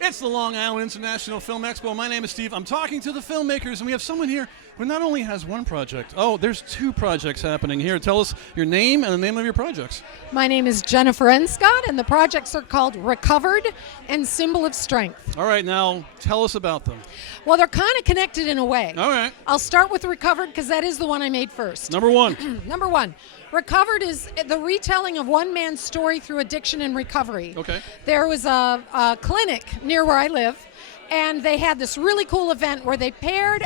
It's the Long Island International Film Expo. My name is Steve. I'm talking to the filmmakers, and we have someone here who not only has one project. Oh, there's two projects happening here. Tell us your name and the name of your projects. My name is Jennifer Enskat, and the projects are called Recovered and Symbol of Strength. All right, now tell us about them. Well, they're kind of connected in a way. All right. I'll start with Recovered because that is the one I made first. Number one. Number one. Recovered is the retelling of one man's story through addiction and recovery. Okay. There was a clinic near where I live, and they had this really cool event where they paired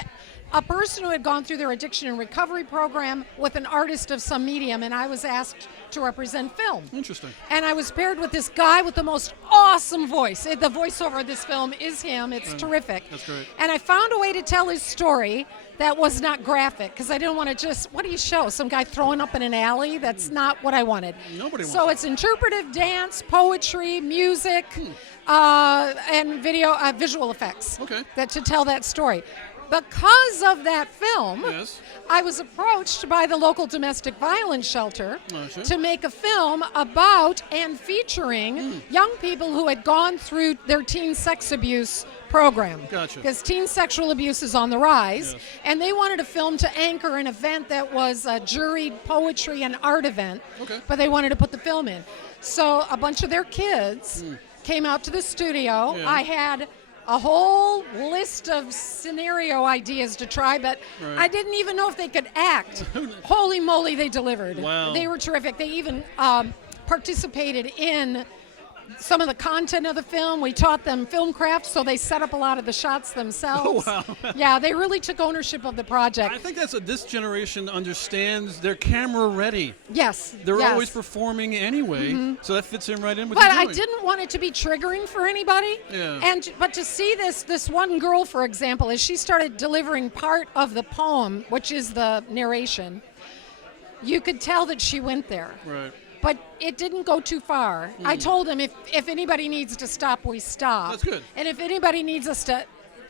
a person who had gone through their addiction and recovery program with an artist of some medium, and I was asked to represent film. Interesting. And I was paired with this guy with the most awesome voice. The voiceover of this film is him. It's terrific. That's great. And I found a way to tell his story that was not graphic, because I didn't want to just, what do you show? Some guy throwing up in an alley? That's not what I wanted. Nobody wants So that. it's interpretive dance, poetry, music, and visual effects Okay. to tell that story. Because of that film, Yes. I was approached by the local domestic violence shelter I see. to make a film about and featuring young people who had gone through their teen sex abuse program. Gotcha. Because teen sexual abuse is on the rise, Yes. and they wanted a film to anchor an event that was a juried poetry and art event, Okay. but they wanted to put the film in. So a bunch of their kids came out to the studio. Yeah. I had a whole list of scenario ideas to try, but Right. I didn't even know if they could act. Holy moly, they delivered. Wow. They were terrific. They even participated in some of the content of the film. We taught them film craft, so they set up a lot of the shots themselves. Oh, wow. Yeah, they really took ownership of the project. I think this generation understands they're camera ready. Yes. They're yes. always performing anyway, so that fits in right in with But what I you're doing. didn't want it to be triggering for anybody. Yeah. But to see this one girl, for example, as she started delivering part of the poem, which is the narration, you could tell that she went there. Right. But it didn't go too far. I told them if anybody needs to stop, we stop. That's good. And if anybody needs us to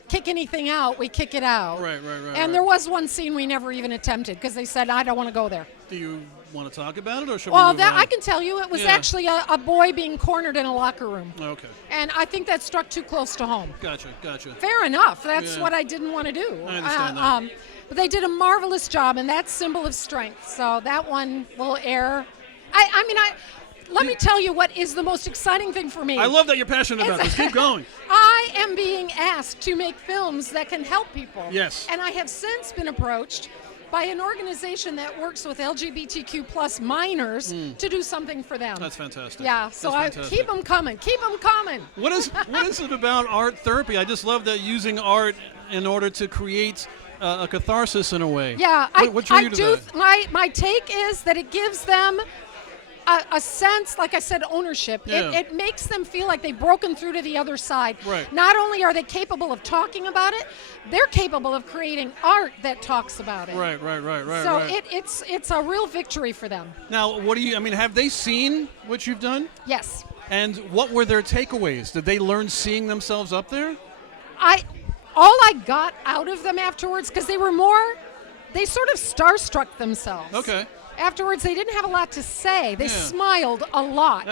kick anything out, we kick it out. Right. And there was one scene we never even attempted because they said, I don't want to go there. Do you want to talk about it, or should Well, we move on? I can tell you, it was Yeah. actually a boy being cornered in a locker room. Okay. And I think that struck too close to home. Gotcha. Fair enough. That's Yeah. what I didn't want to do. I understand that. But they did a marvelous job, and that's Symbol of Strength. So that one will air. Let me tell you what is the most exciting thing for me. I love that you're passionate about this. Keep going. I am being asked to make films that can help people. Yes. And I have since been approached by an organization that works with LGBTQ plus minors to do something for them. That's fantastic. Yeah, so That's fantastic. keep them coming. Keep them coming. What is it about art therapy? I just love that using art in order to create a catharsis in a way. Yeah, What drew you to that? My take is that it gives them a sense, like I said, ownership. Yeah. It makes them feel like they've broken through to the other side. Right. Not only are they capable of talking about it, they're capable of creating art that talks about it. Right. So right. it's a real victory for them. Now, have they seen what you've done? Yes. And what were their takeaways? Did they learn seeing themselves up there? All I got out of them afterwards, because they sort of starstruck themselves. Okay. Afterwards, they didn't have a lot to say. They Yeah. smiled a lot.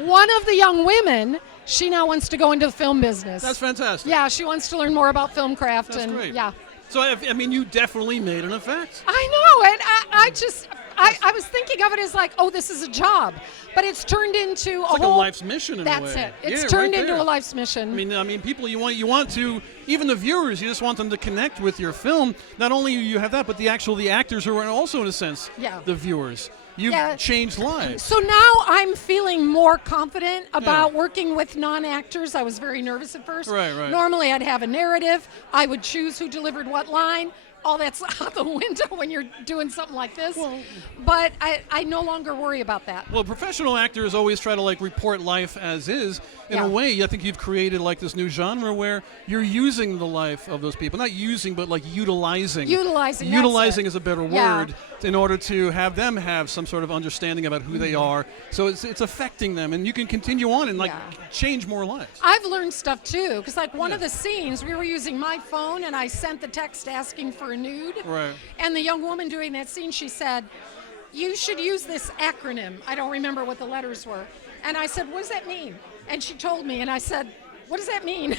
One of the young women, she now wants to go into the film business. That's fantastic. Yeah, she wants to learn more about film craft. That's and great. Yeah. So, you definitely made an effect. I know, and I was thinking of it as like, oh, this is a job, but it's turned into It's like a life's mission in a way. That's it. It's Yeah, turned right into there. a life's mission. I mean, people you want to, even the viewers, you just want them to connect with your film. Not only you have that, but the actors who are also, in a sense, Yeah. the viewers. You've Yeah. changed lives. So now I'm feeling more confident about working with non-actors. I was very nervous at first. Right. Normally I'd have a narrative. I would choose who delivered what line. All that's out the window when you're doing something like this. Well- But I no longer worry about that. Well, professional actors always try to report life as is. In Yeah. a way, I think you've created this new genre where you're using the life of those people. Not using, but utilizing. Utilizing, that's Utilizing it. is a better Yeah. word in order to have them have some sort of understanding about who they are. So it's affecting them, and you can continue on and Yeah. change more lives. I've learned stuff too, because one of Yeah. the scenes we were using my phone and I sent the text asking for a nude. Right. And the young woman doing that scene, she said, "You should use this acronym." I don't remember what the letters were. And I said, "What does that mean?" And she told me, and I said, what does that mean?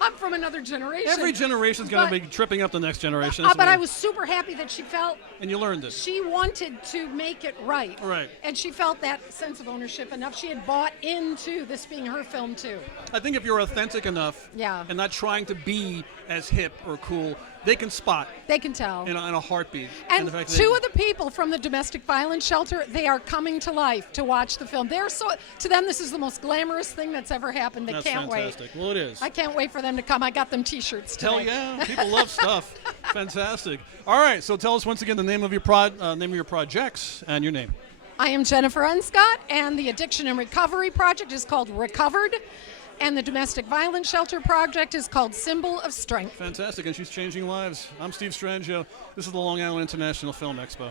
I'm from another generation. Every generation's going to be tripping up the next generation. But I was super happy that she felt. And you learned it. She wanted to make it right. Right. And she felt that sense of ownership enough. She had bought into this being her film too. I think if you're authentic enough and not trying to be as hip or cool, they can spot. They can tell. In a heartbeat. And two of the people from the domestic violence shelter, they are coming to life to watch the film. To them, this is the most glamorous thing that's ever happened. They can't fantastic. wait. Well, it is. I can't wait for them to come. I got them T-shirts today. Hell yeah! People love stuff. Fantastic. All right, so tell us once again the name of your projects and your name. I am Jennifer Enskat, and the Addiction and Recovery Project is called Recovered. And the Domestic Violence Shelter Project is called Symbol of Strength. Fantastic, and she's changing lives. I'm Steve Strangio. This is the Long Island International Film Expo.